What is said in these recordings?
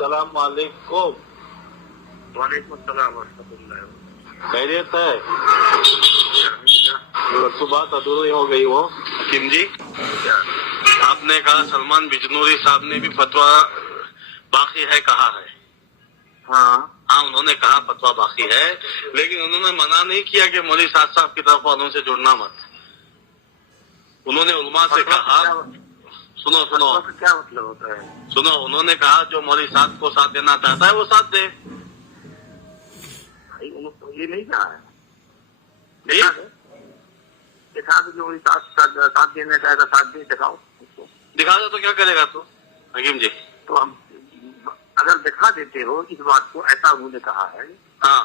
السلام علیکم. وعلیکم السلام ورحمۃ اللہ. خیریت ہے؟ صبح ادھوری ہو گئی وہ. حکیم جی آپ نے کہا سلمان بجنوری صاحب نے بھی فتویٰ باقی ہے کہا ہے. ہاں انہوں نے کہا فتویٰ باقی ہے، لیکن انہوں نے منع نہیں کیا کہ مولوی سعد صاحب کی طرف والوں سے جڑنا مت. انہوں نے علماء سے کہا سنو کیا مطلب ہوتا ہے؟ انہوں نے کہا جو مولوی سعد کو ساتھ دینا چاہتا ہے وہ ساتھ دے. یہ نہیں کہا ہے. جی دکھا دو جو ساتھ دینا چاہے گا ساتھ دے دکھاؤ اس کو. دکھا دو تو کیا کرے گا تو حکیم جی؟ تو ہم اگر دکھا دیتے ہو اس بات کو ایسا انہوں نے کہا ہے ہاں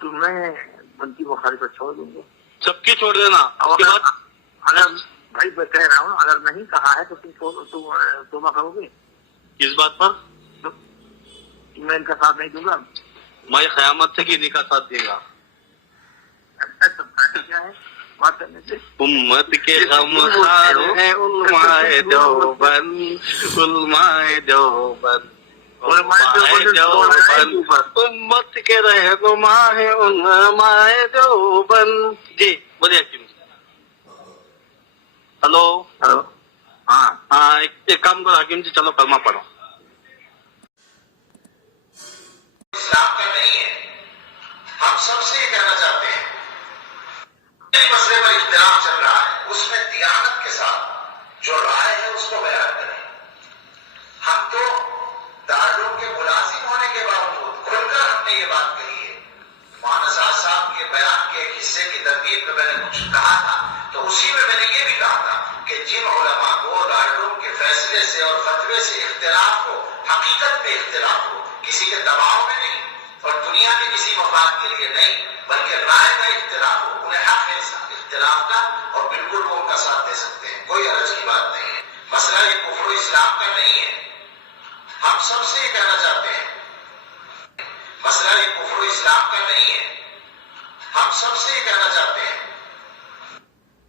تو میں ان کی مخالفت چھوڑ دوں گا. سب کی چھوڑ دینا. اس کے بعد اگر بھائی میں کہہ رہا ہوں اگر نہیں کہا ہے تو تم توبہ کرو گے اس بات پر میں ان کا ساتھ نہیں دوں گا. میں قیامت تک انہیں کا ساتھ دے گا. کیا ہے بات کرنے سے امت کے غم خار ہے علماء دیوبند، علماء دیوبند، امت کے رہنما ہے علماء دیوبند. جی بولیے حکیم. ہلو ہاں ایک کام کرو حکیم جی، چلو کلمہ پڑھو. اسلام میں نہیں ہے. ہم سب سے یہ کہنا چاہتے ہیں مسئلے پر اختلاف چل رہا ہے اس میں دیانت کے ساتھ جو رائے ہے اس کو بیان کریں. ہم تو دارالعلوم کے ملازم ہونے کے باوجود کھل کر ہم نے یہ بات کہی ہے. مولانا صاحب کے بیان کے ایک حصے کی ترتیب میں نے کچھ کہا تھا تو اسی میں نے یہ بھی کہا تھا کہ جن علماء کو دارالعلوم کے فیصلے سے اور فتوے سے اختلاف ہو، حقیقت پہ اختلاف ہو، کسی کے دباؤ میں نہیں اور دنیا کے کسی مفاد کے لیے نہیں بلکہ رائے کا اختلاف ہو، انہیں حق ہے اختلاف کا اور بالکل وہ ان کا ساتھ دے سکتے ہیں. کوئی حرج کی بات نہیں ہے. مسئلہ یہ کفر اسلام کا نہیں ہے. ہم سب سے یہ کہنا چاہتے ہیں مسئلہ یہ کفر اسلام کا نہیں ہے. ہم سب سے یہ کہنا چاہتے ہیں